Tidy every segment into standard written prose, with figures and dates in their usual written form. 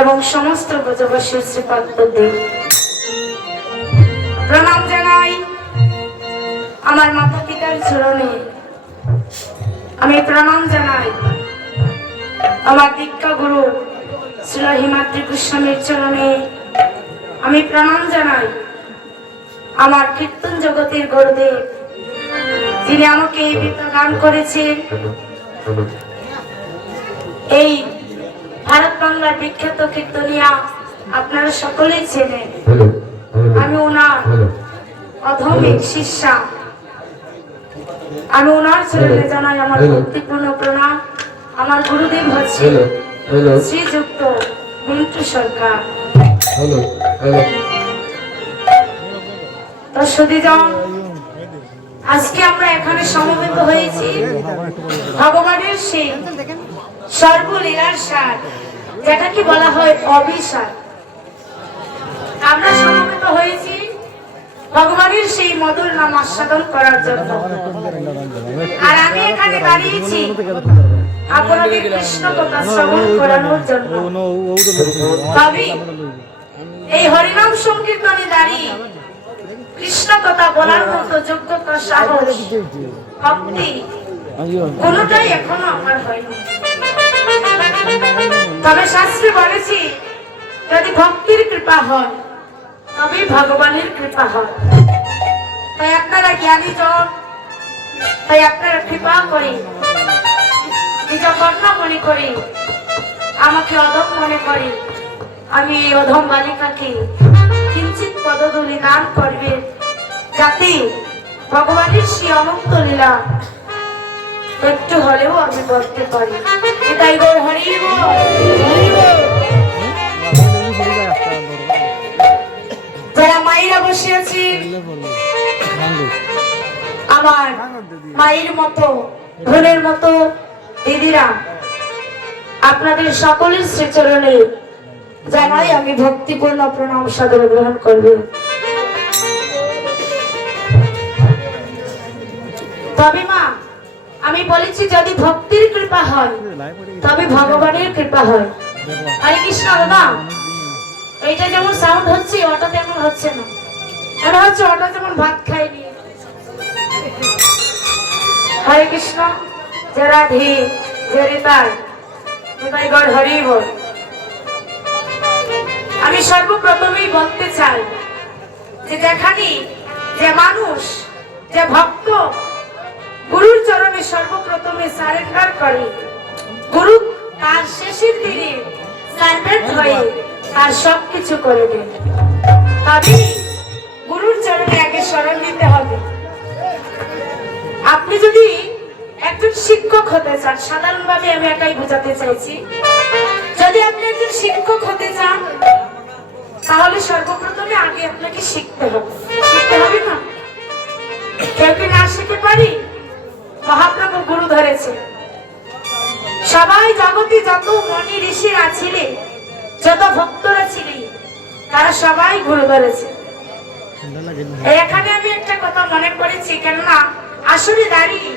এবং সমস্ত ব্রজবাসীর শ্রীপাদপদ্মে প্রণাম জানাই। আমার মাতা পিতার চরণে আমি প্রণাম জানাই। আমার দীক্ষা গুরু শ্রী হিমাদ্রি গোস্বামীর চরণে আমি প্রণাম জানাই। আমার কীর্তন জগতের গুরুদেব যিনি আমাকে এই বিদ্যা দান করেছেন, এই ভারত বাংলার বিখ্যাত কীর্তনিয়া আপনারা সকলেই চেনেন। আমি ওনার অধমিক শিষ্যা। আমি ওনার চরণে জানাই আমার ভক্তিপূর্ণ প্রণাম। আমার গুরুদেব হচ্ছে শ্রীযুক্ত মিন্টু সরকার। দর্শকজন, আজকে আমরা এখানে সমবেত হয়েছি ভগবানের সেই সর্বলীলার সার, যেটাকে বলা হয় অভিসার। আমরা সমবেত হয়েছি ভগবানের সেই মধুর নাম আস্বাদন করার জন্য। আর আমি এখানে দাঁড়িয়েছি আপনাদের কৃষ্ণ কথা শ্রবণ করানোর জন্য। তবে এই হরিনাম সংকীর্তনে দাঁড়িয়ে কৃষ্ণ কথা বলার মতো যোগ্যতা, সাহস, ভক্তি কোনটাই এখনো আমার হয়নি। তবে শাস্ত্রে বলেছি, যদি ভক্তির কৃপা হয় তবে ভগবানের কৃপা হয়। তাই আপনারা জ্ঞানী জন, তাই আপনারা কৃপা করে, নিজ কর্ণ মনে করে, আমাকে অধম মনে করে, আমি এই অধম বালিকাকে কিঞ্চিত পদধূলি দান করবে, যাতে ভগবানের সেই অনন্ত লীলা একটু হলেও আমি করতে পারি। এটাই গো হরি বল। যারা মায়েরা বসে আছি, আমার মায়ের মতো, বোনের মতো দিদিরা, আপনাদের সকলের শ্রীচরণে জানাই আমি ভক্তিপূর্ণ প্রণাম সাদরে গ্রহণ করবে। তবে মা, আমি বলেছি যদি ভক্তির কৃপা হয় তবে ভগবানের কৃপা হয়। হরে কৃষ্ণ। বাবা, এইটা যেমন সাউন্ড হচ্ছে ওটা তেমন হচ্ছে না। মনে হচ্ছে ওটা যেমন ভাত খায়নি। হরে কৃষ্ণ। যে রাধে, যে রিতাই, রিতাই গড় হরি বল। আমি সর্বপ্রথমেই বলতে চাই যে যেখানে যে মানুষ, যে ভক্ত গুরুর চরণে সর্বপ্রথমে সারেন্ডার করে, গুরু তার শেষের দিনে সার্ভেন্ট হয়ে তার সবকিছু করে দেন। তবে গুরুর চরণে আগে শরণ দিতে হবে। আপনি যদি একজন শিক্ষক হতে চান, সাধারণভাবে আমি এটাই বোঝাতে চাইছি, যদি আপনি একজন শিক্ষক হতে চান তাহলে সর্বপ্রথমে আগে আপনাকে শিখতে হবে। শিখতে হবে না? কেউ কি না শিখতে পারি? মহাপ্রভু গুরু ধরেছে। সবাই জগতে যত মনি ঋষিরা ছিলেন, যত ভক্তরা ছিলেন, তারা সবাই গুরু ধরেছে। এখানে আমি একটা কথা মনে করেছি, কেননা আসলে দাঁড়িয়ে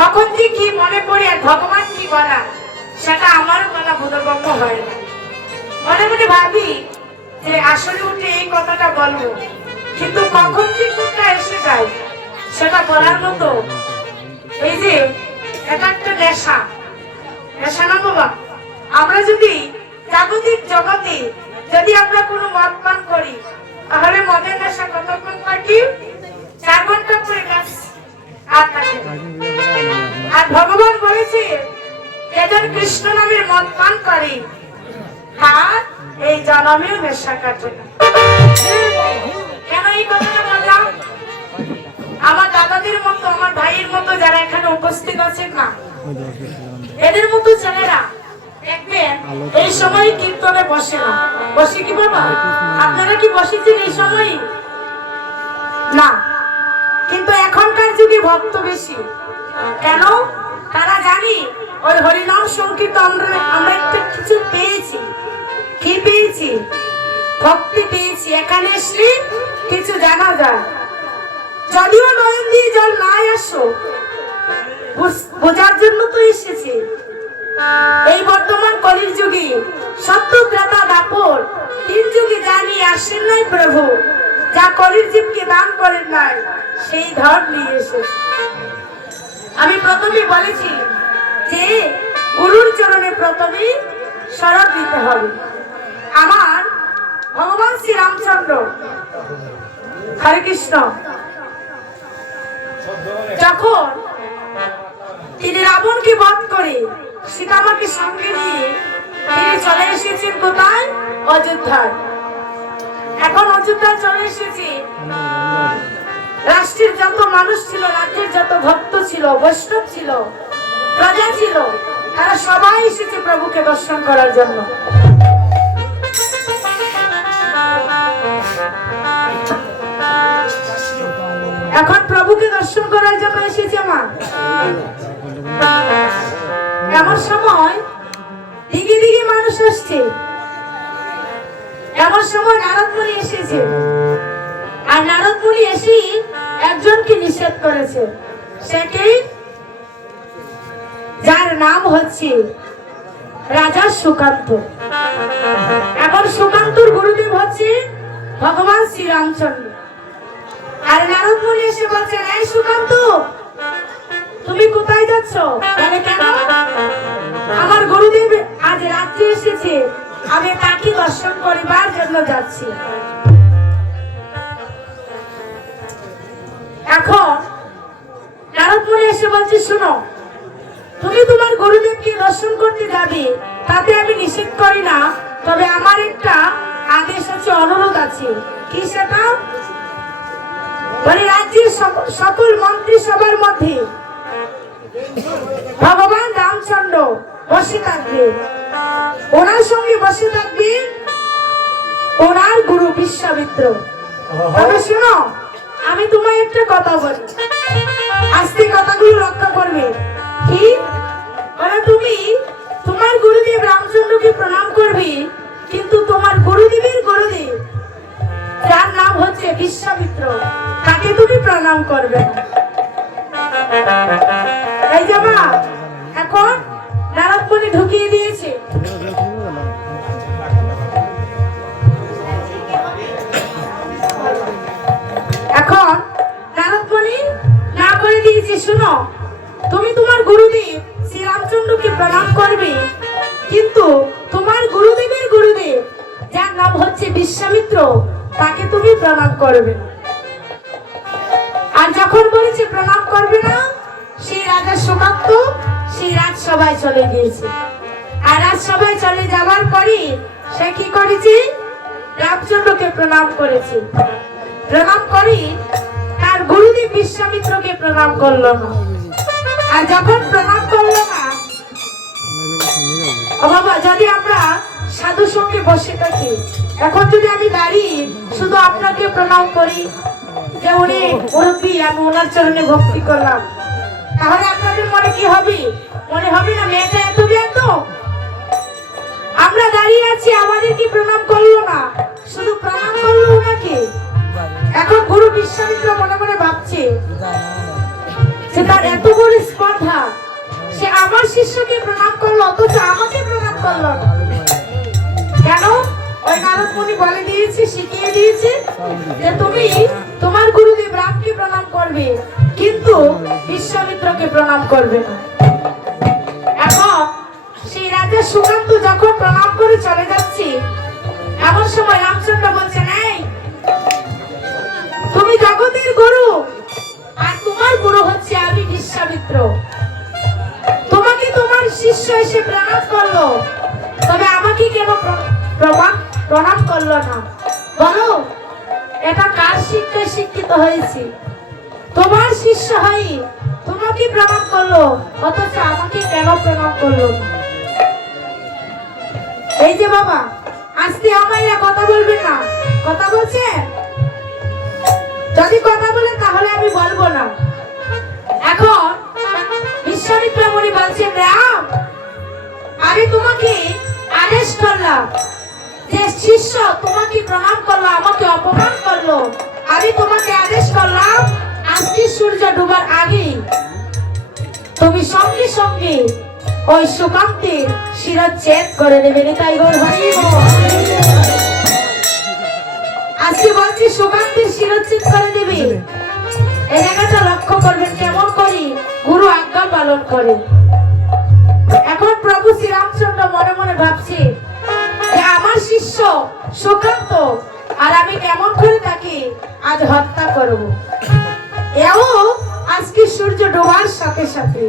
কখন যে কি মনে পড়ে আর ভগবান কি বলা, সেটা আমার বলা বোধগম্য হয় না। মনে মনে ভাবি যে আসলে উঠে এই কথাটা বলবো, কিন্তু কখন যে কোনটা এসে যায় সেটা বলার মতো। এই যে এটা একটা নেশা, নেশা না বাবা। আমরা যদি জাগতিক জগতে যদি আমরা কোনো মদ পান করি, তাহলে মদের নেশা কতক্ষণ থাকি? 4 ঘন্টা পরে কাজ আর থাকে। আর ভগবান বলেছে, এজন কৃষ্ণ নামের মদ পান করে তার এই জন্মেও নেশা কাটে না। কেন এই কথাটা বললাম? আমার দাদাদের মতো, আমার ভাইয়ের মতো যারা এখানে উপস্থিত আছেন না, এদের মতো ছেলেরা দেখবেন এই সময় কীর্তনে বসে না। বসে কি বাবা? আপনারা কি বসেছেন এই সময়? না। কিন্তু এখনকার যুগে ভক্ত বেশি। কেন? তারা জানি ওই হরিনাম সংকীর্তন আমরা একটা কিছু পেয়েছি। কি পেয়েছি? ভক্তি পেয়েছি। এখানে এসে কিছু জানা যায়। যদিও নয়ন দিয়ে জল নাই আসো, বোঝার জন্য তো এসেছি। এই বর্তমান কলির যুগে সত্য আসেন নাই প্রভু, যা কলির জীবকে দান করেন নাই সেই ধন নিয়ে এসেছে। আমি প্রথমে বলেছি যে গুরুর চরণে প্রথমে শরণ দিতে হবে। আমার ভগবান শ্রী রামচন্দ্র, হরে কৃষ্ণ, যখন তিনি রাবণকে বধ করে সীতামাকে সঙ্গে নিয়ে তিনি চলে এসেছেন কোথায়? অযোধ্যায়। এখন অযোধ্যায় চলে এসেছে, রাষ্ট্রের যত মানুষ ছিল, রাজ্যের যত ভক্ত ছিল, বৈষ্ণব ছিল, প্রজা ছিল, তারা সবাই এসেছে প্রভুকে দর্শন করার জন্য। এখন প্রভুকে দর্শন করার জন্য এসেছে আমার। এমন সময় দিকে দিকে মানুষ আসছে, এমন সময় নারদ মুনি এসেছে। আর নারদ মুনি এসে একজনকে নিষেধ করেছে, সেটি যার নাম হচ্ছে রাজা সুকান্ত। এখন সুকান্তর গুরুদেব হচ্ছে ভগবান শ্রী রামচন্দ্র। আর নারদ মুনি এসে বলছেন, এই সুকান্ত, তুমি কোথায় যাচ্ছ? বলে, কেন? আমার গুরুদেব আজ রাত্রে এসেছে, আমি তাকে দর্শন করিবার জন্য যাচ্ছি। এখন নারদ মুনি এসে বলছে, শোনো, তুমি তোমার গুরুদেবকে দর্শন করতে যাবে, তাতে আমি নিষেধ করি না, তবে আমার একটা আদেশ আছে, অনুরোধ আছে। কি সেটা? বলে, রাজ্যের সকল মন্ত্রী সবার মধ্যে ভগবান রামচন্দ্র বসে থাকবে, ওনার সঙ্গে বসে থাকবে ওনার গুরু বিশ্বামিত্র। তবে শোনো, আমি তোমায় একটা কথা বলি, আস্তে কথাগুলো রক্ষা করবে। কি? বলে, তুমি তোমার গুরুদেব রামচন্দ্রকে প্রণাম করবে, কিন্তু তোমার গুরুদেবের গুরুদেব, যার নাম হচ্ছে বিশ্বামিত্র, তাকে তুমি প্রণাম করবে। এই যে মা, এখন নারদ মুনি ঢুকিয়ে দিয়েছে। এখন নারদ মুনি না করে দিয়েছে, শুনো, তুমি তোমার গুরুদেব শ্রী রামচন্দ্রকে প্রণাম করবে, কিন্তু তোমার গুরুদেবের গুরুদেব, যার নাম হচ্ছে বিশ্বামিত্র, তাকে তুমি প্রণাম করবে। আর যখন বলেছে প্রণাম করবে না, সেই রাজা সুকান্ত সেই রাজসভায় চলে গিয়েছে। আর রাজসভায় চলে যাওয়ার পরে সে কি করেছে? রামচন্দ্রকে প্রণাম করেছে। প্রণাম করে তার গুরুদেব বিশ্বামিত্রকে প্রণাম করলো না। আর যখন প্রণাম করলো না, ও বাবা, যদি আমরা সাধু সঙ্গে বসে থাকি, এখন যদি আমি দাঁড়িয়ে শুধু আপনাকে প্রণাম করি যে উনি মুরব্বী, আমি ওনার চরণে ভক্তি করলাম, তাহলে আপনাদের মনে কি হবে? মনে হবে না মেয়েটা এত ব্যর্থ? আমরা দাঁড়িয়ে আছি, আমাদেরকে প্রণাম করলো না, শুধু প্রণাম করলো ওনাকে। এখন গুরু বিশ্বামিত্র মনে মনে ভাবছে যে তার এত বড় স্পর্ধা, সে আমার শিষ্যকে প্রণাম করলো, অথচ আমাকে প্রণাম করলো না কেন? ওই নারদ মুনি বলে দিয়েছে, শিখিয়ে দিয়েছে যে তুমি তোমার গুরুদেব রামকে প্রণাম করবে, কিন্তু বিশ্বামিত্রকে প্রণাম করবে না। এখন সেই রাজা সুকান্ত যখন প্রণাম করে চলে যাচ্ছে, এমন সময় রামচন্দ্র বলছেন, এই তুমি জগতের গুরু, আর তোমার গুরু হচ্ছে আমি বিশ্বামিত্র। তোমাকে তোমার শিষ্য এসে প্রণাম করলো, তবে আমাকে কেন প্রণাম করলো না? বলো, এটা কার শিক্ষায় শিক্ষিত হয়েছি? তোমার শিষ্য হই, তোমাকে প্রণাম করলো, অথচ আমাকে কেন প্রণাম করলো না? এই যে বাবা, আজকে আমায় কথা বলবেন না, কথা বলছে, যদি কথা বলে তাহলে আমি বলবো না। এখন বিশ্বামিত্র মুনি বলছেন, রাম, আমি তোমাকে আদেশ করলাম যে শিষ্য তোমাকে প্রণাম করলো, আমাকে অপমান করলো, আমি তোমাকে আদেশ করলাম আজকে সূর্য ডুবার আগে তুমি সঙ্গে সঙ্গে ওই সুকান্তের শিরচ্ছেদ করে দেবে। তাই গো হরি বল। ও সুকান্তের শিরচ্ছেদ করে দেবে। এই জায়গাটা লক্ষ্য করবেন কেমন করি গুরু আজ্ঞা পালন করে। এখন প্রভু শ্রীরামচন্দ্র মনে মনে ভাবছে যে আমার শিষ্য সুকান্ত আর আমি কেমন করে তাকে আজ হত্যা করব। এও আজকে সূর্য ডোবার সাথে সাথে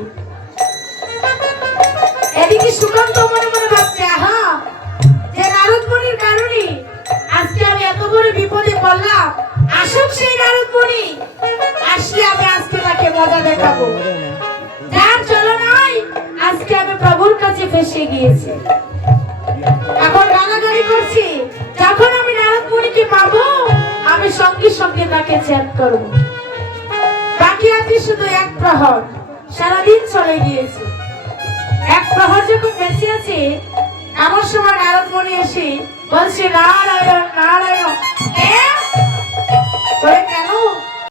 এদিকে সুকান্ত মনে মনে ভাবছে আহা যে নারদ মুনির কারণে আজকে আমি এত বড় বিপদে পড়লাম। আসুক সেই নারদ মুনি, আসলে আমি আজকে তাকে মজা দেখাবো। যার চলো নাই আজকে আমি প্রভুর কাছে ফেসে গিয়েছি। এখন গালাগালি করছি, যখন আমি নারদ মুনিকে পাবো আমি সঙ্গে সঙ্গে তাকে চ্যাট করবো। বাকি আছে শুধু এক প্রহর, সারাদিন চলে গিয়েছে। এক প্রহর যখন বেঁচে আছে এমন সময় নারদ মুনি এসে বলছে নারায়ণ নারায়ণ